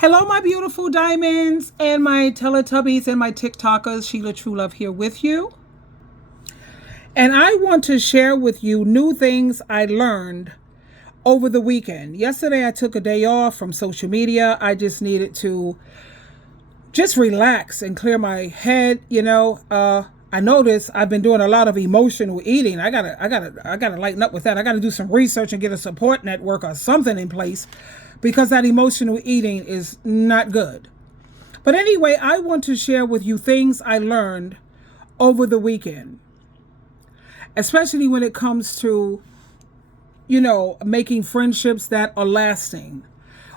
Hello, my beautiful diamonds and my Teletubbies and my TikTokers. SheilaTruelove here with you. And I want to share with you new things I learned over the weekend. Yesterday, I took a day off from social media. I just needed to just relax and clear my head. I noticed I've been doing a lot of emotional eating. I gotta lighten up with that. I gotta do some research and get a support network or something in place because that emotional eating is not good. But anyway, I want to share with you things I learned over the weekend, especially when it comes to, making friendships that are lasting.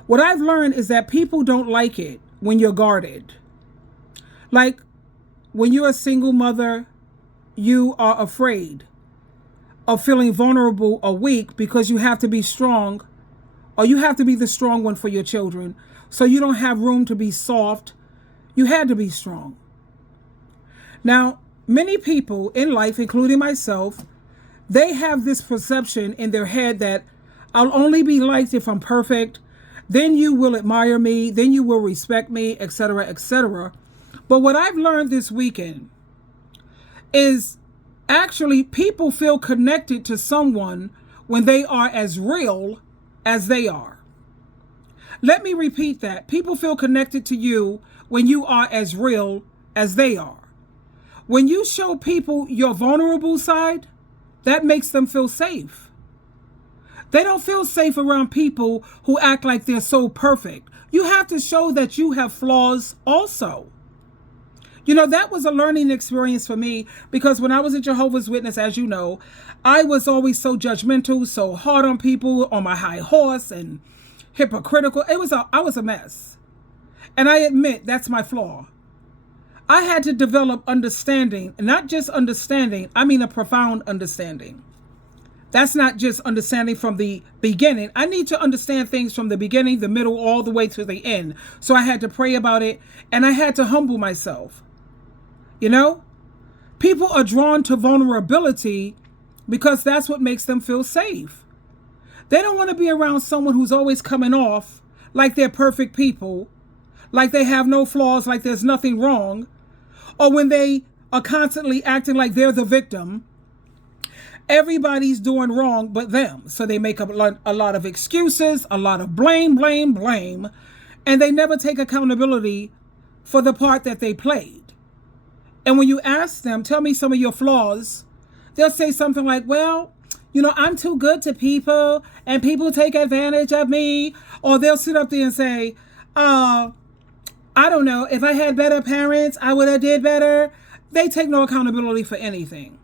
What I've learned is that people don't like it when you're guarded. Like when you're a single mother, you are afraid of feeling vulnerable or weak because you have to be strong, or you have to be the strong one for your children. So you don't have room to be soft. You had to be strong. Now, many people in life, including myself, they have this perception in their head that I'll only be liked if I'm perfect. Then you will admire me. Then you will respect me, etc., etc. But what I've learned this weekend is actually people feel connected to someone when they are as real as they are. Let me repeat that. People feel connected to you when you are as real as they are. When you show people your vulnerable side, that makes them feel safe. They don't feel safe around people who act like they're so perfect. You have to show that you have flaws also. That was a learning experience for me because when I was a Jehovah's Witness, as you know, I was always so judgmental, so hard on people, on my high horse, and hypocritical. I was a mess. And I admit that's my flaw. I had to develop understanding, not just understanding, I mean a profound understanding. That's not just understanding from the beginning. I need to understand things from the beginning, the middle, all the way to the end. So I had to pray about it, and I had to humble myself. People are drawn to vulnerability because that's what makes them feel safe. They don't want to be around someone who's always coming off like they're perfect people, like they have no flaws, like there's nothing wrong, or when they are constantly acting like they're the victim. Everybody's doing wrong but them. So they make up a lot of excuses, a lot of blame, and they never take accountability for the part that they played. And when you ask them, tell me some of your flaws, they'll say something like, well, I'm too good to people and people take advantage of me. Or they'll sit up there and say, I don't know, if I had better parents, I would have did better. They take no accountability for anything.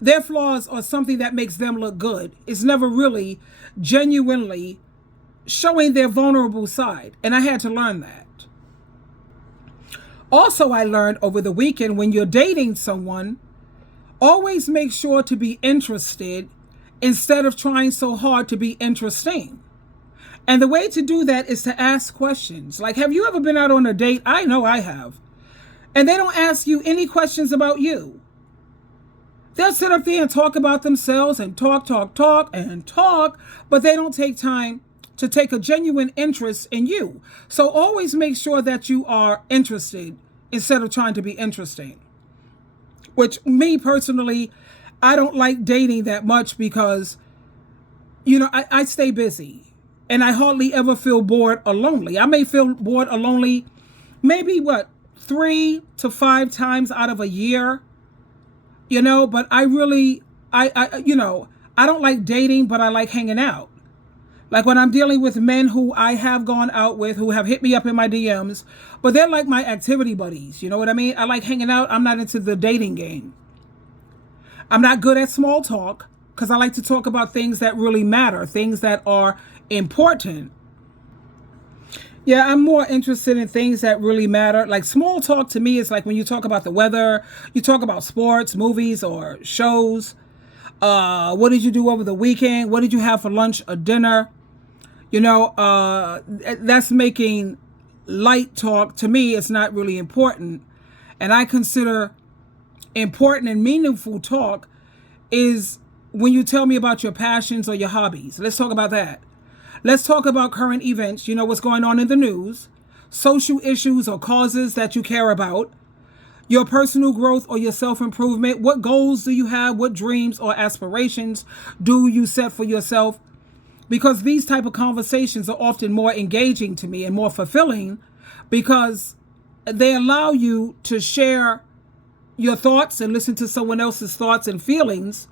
Their flaws are something that makes them look good. It's never really genuinely showing their vulnerable side. And I had to learn that. Also, I learned over the weekend, when you're dating someone, always make sure to be interested instead of trying so hard to be interesting. And the way to do that is to ask questions. Like, have you ever been out on a date? I know I have. And they don't ask you any questions about you. They'll sit up there and talk about themselves and talk, but they don't take time to take a genuine interest in you. So always make sure that you are interested instead of trying to be interesting. Which, me personally, I don't like dating that much because, I stay busy. And I hardly ever feel bored or lonely. I may feel bored or lonely maybe 3 to 5 times out of a year. But I really, I don't like dating, but I like hanging out. Like when I'm dealing with men who I have gone out with, who have hit me up in my DMs, but they're like my activity buddies. You know what I mean? I like hanging out. I'm not into the dating game. I'm not good at small talk because I like to talk about things that really matter, things that are important. Yeah, I'm more interested in things that really matter. Like small talk to me is like when you talk about the weather, you talk about sports, movies, or shows. What did you do over the weekend? What did you have for lunch or dinner? That's making light talk. To me, it's not really important. And I consider important and meaningful talk is when you tell me about your passions or your hobbies. Let's talk about that. Let's talk about current events. What's going on in the news. social issues or causes that you care about, your personal growth or your self-improvement. What goals do you have? What dreams or aspirations do you set for yourself? Because these type of conversations are often more engaging to me and more fulfilling because they allow you to share your thoughts and listen to someone else's thoughts and feelings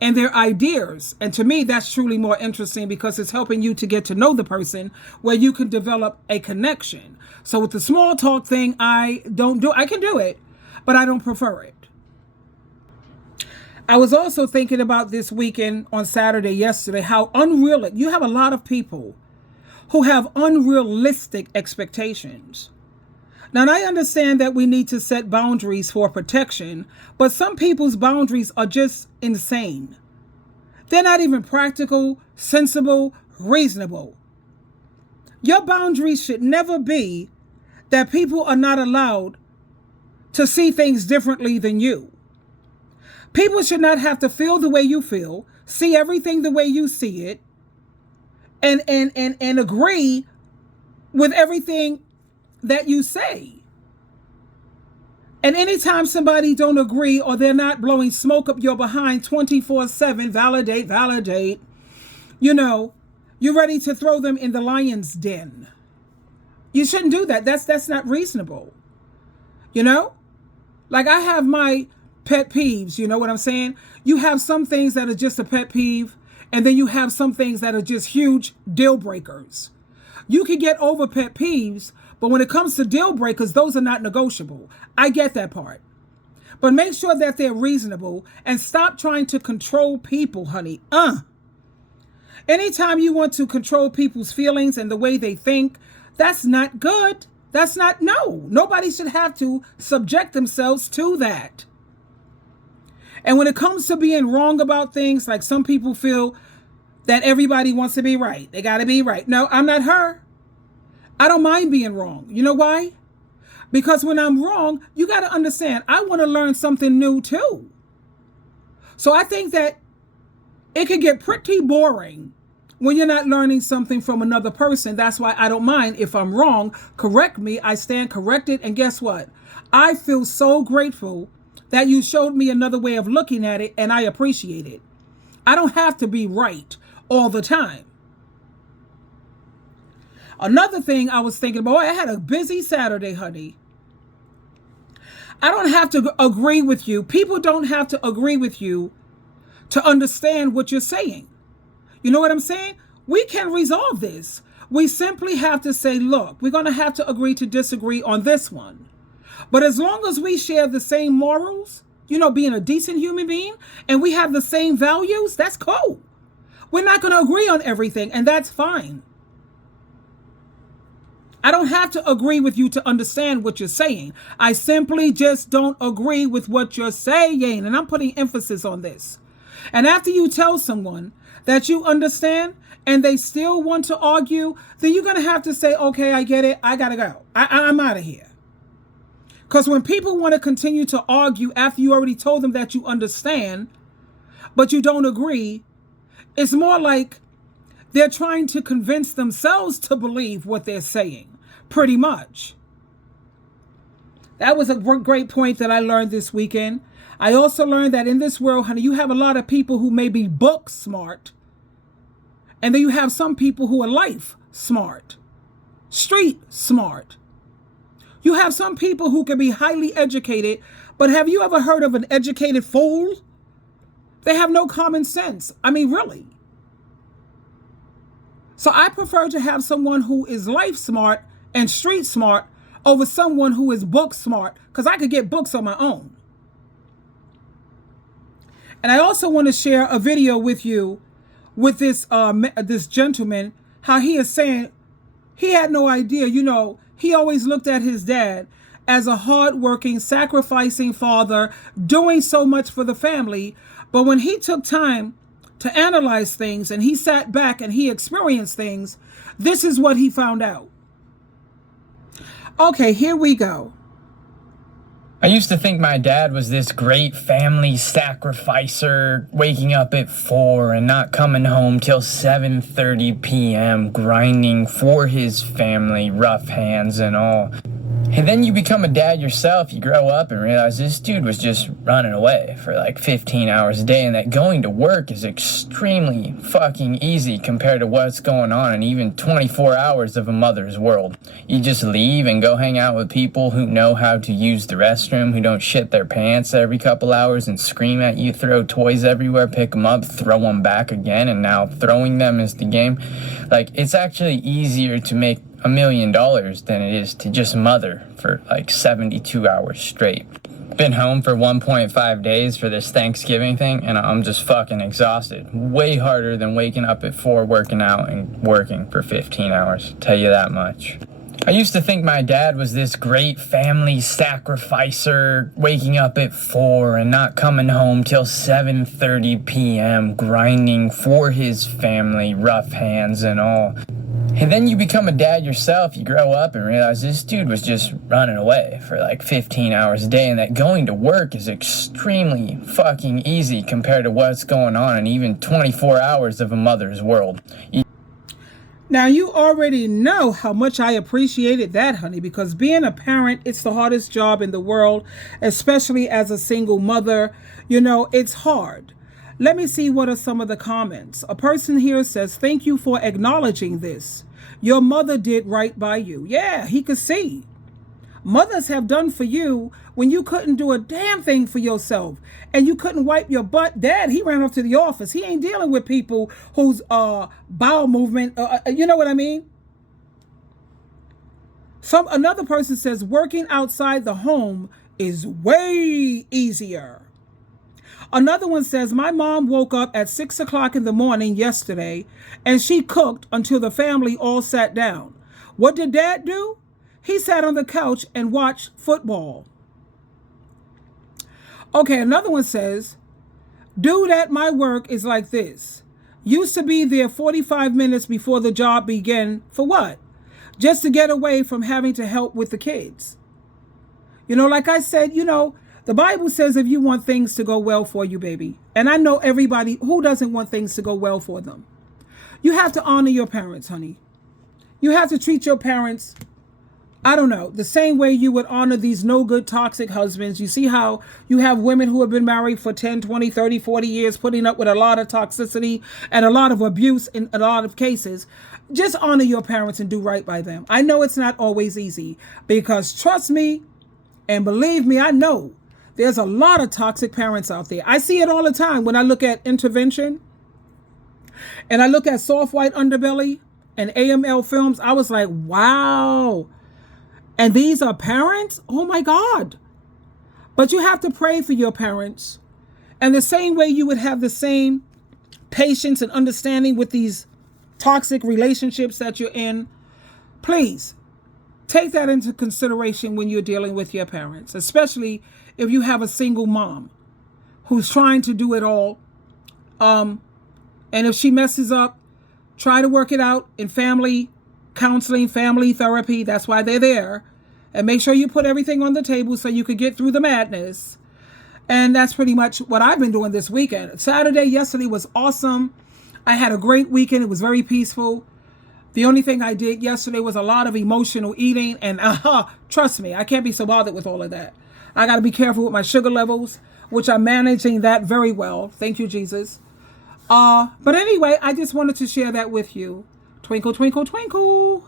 and their ideas. And to me, that's truly more interesting because it's helping you to get to know the person where you can develop a connection. So with the small talk thing, I can do it, but I don't prefer it. I was also thinking about this weekend on Saturday, yesterday, how unreal you have a lot of people who have unrealistic expectations. Now, I understand that we need to set boundaries for protection, but some people's boundaries are just insane. They're not even practical, sensible, reasonable. Your boundaries should never be that people are not allowed to see things differently than you. People should not have to feel the way you feel, see everything the way you see it, and agree with everything that you say. And anytime somebody don't agree or they're not blowing smoke up your behind 24/7, validate, you're ready to throw them in the lion's den. You shouldn't do that. That's not reasonable. Like I have my pet peeves, you know what I'm saying? You have some things that are just a pet peeve, and then you have some things that are just huge deal breakers. You can get over pet peeves, but when it comes to deal breakers, those are not negotiable. I get that part. But make sure that they're reasonable and stop trying to control people, honey. Anytime you want to control people's feelings and the way they think, that's not good. Nobody should have to subject themselves to that. And when it comes to being wrong about things, like some people feel that everybody wants to be right. They got to be right. No, I'm not her. I don't mind being wrong. You know why? Because when I'm wrong, you got to understand, I want to learn something new too. So I think that it can get pretty boring when you're not learning something from another person. That's why I don't mind if I'm wrong. Correct me. I stand corrected. And guess what? I feel so grateful that you showed me another way of looking at it, and I appreciate it. I don't have to be right all the time. Another thing I was thinking about, I had a busy Saturday, honey. I don't have to agree with you. People don't have to agree with you to understand what you're saying. You know what I'm saying? We can resolve this. We simply have to say, look, we're going to have to agree to disagree on this one. But as long as we share the same morals, being a decent human being, and we have the same values, that's cool. We're not going to agree on everything, and that's fine. I don't have to agree with you to understand what you're saying. I simply just don't agree with what you're saying, and I'm putting emphasis on this. And after you tell someone that you understand and they still want to argue, then you're going to have to say, okay, I get it. I got to go. I'm out of here. Because when people want to continue to argue after you already told them that you understand, but you don't agree, it's more like they're trying to convince themselves to believe what they're saying, pretty much. That was a great point that I learned this weekend. I also learned that in this world, honey, you have a lot of people who may be book smart, and then you have some people who are life smart, street smart. You have some people who can be highly educated, but have you ever heard of an educated fool? They have no common sense. I mean, really. So I prefer to have someone who is life smart and street smart over someone who is book smart, because I could get books on my own. And I also want to share a video with you with this gentleman, how he is saying he had no idea, he always looked at his dad as a hardworking, sacrificing father, doing so much for the family. But when he took time to analyze things and he sat back and he experienced things, this is what he found out. Okay, here we go. I used to think my dad was this great family sacrificer, waking up at 4 and not coming home till 7:30 p.m., grinding for his family, rough hands and all. And then you become a dad yourself, you grow up and realize this dude was just running away for like 15 hours a day, and that going to work is extremely fucking easy compared to what's going on in even 24 hours of a mother's world. You just leave and go hang out with people who know how to use the restroom, who don't shit their pants every couple hours and scream at you, throw toys everywhere, pick them up, throw them back again, and now throwing them is the game. Like, it's actually easier to make $1 million than it is to just mother for like 72 hours straight. Been home for 1.5 days for this Thanksgiving thing, and I'm just fucking exhausted. Way harder than waking up at 4, working out and working for 15 hours, tell you that much. I used to think my dad was this great family sacrificer, waking up at 4 and not coming home till 7:30 p.m., grinding for his family, rough hands and all. And then you become a dad yourself, you grow up and realize this dude was just running away for like 15 hours a day, and that going to work is extremely fucking easy compared to what's going on in even 24 hours of a mother's world. Now, you already know how much I appreciated that, honey, because being a parent, it's the hardest job in the world, especially as a single mother. You know, it's hard. Let me see what are some of the comments. A person here says, thank you for acknowledging this. Your mother did right by you. Yeah, he could see. Mothers have done for you when you couldn't do a damn thing for yourself and you couldn't wipe your butt. Dad, he ran off to the office. He ain't dealing with people whose bowel movement, you know what I mean? Another person says working outside the home is way easier. Another one says, my mom woke up at 6 o'clock in the morning yesterday and she cooked until the family all sat down. What did Dad do? He sat on the couch and watched football. Okay, another one says, dude, at my work is like this. Used to be there 45 minutes before the job began. For what? Just to get away from having to help with the kids. You know, like I said, you know, the Bible says if you want things to go well for you, baby. And I know everybody who doesn't want things to go well for them. You have to honor your parents, honey. You have to treat your parents, I don't know, the same way you would honor these no good toxic husbands. You see how you have women who have been married for 10, 20, 30, 40 years, putting up with a lot of toxicity and a lot of abuse in a lot of cases. Just honor your parents and do right by them. I know it's not always easy because trust me and believe me, I know there's a lot of toxic parents out there. I see it all the time when I look at intervention and I look at soft white underbelly and AML films. I was like, wow. And these are parents? Oh my God. But you have to pray for your parents. And the same way you would have the same patience and understanding with these toxic relationships that you're in, please take that into consideration when you're dealing with your parents, especially if you have a single mom who's trying to do it all. And if she messes up, try to work it out in family counseling, family therapy. That's why they're there. And make sure you put everything on the table so you could get through the madness. And that's pretty much what I've been doing this weekend. Saturday, yesterday was awesome. I had a great weekend. It was very peaceful. The only thing I did yesterday was a lot of emotional eating. And trust me, I can't be so bothered with all of that. I got to be careful with my sugar levels, which I'm managing that very well. Thank you, Jesus. But anyway, I just wanted to share that with you. Twinkle, twinkle, twinkle.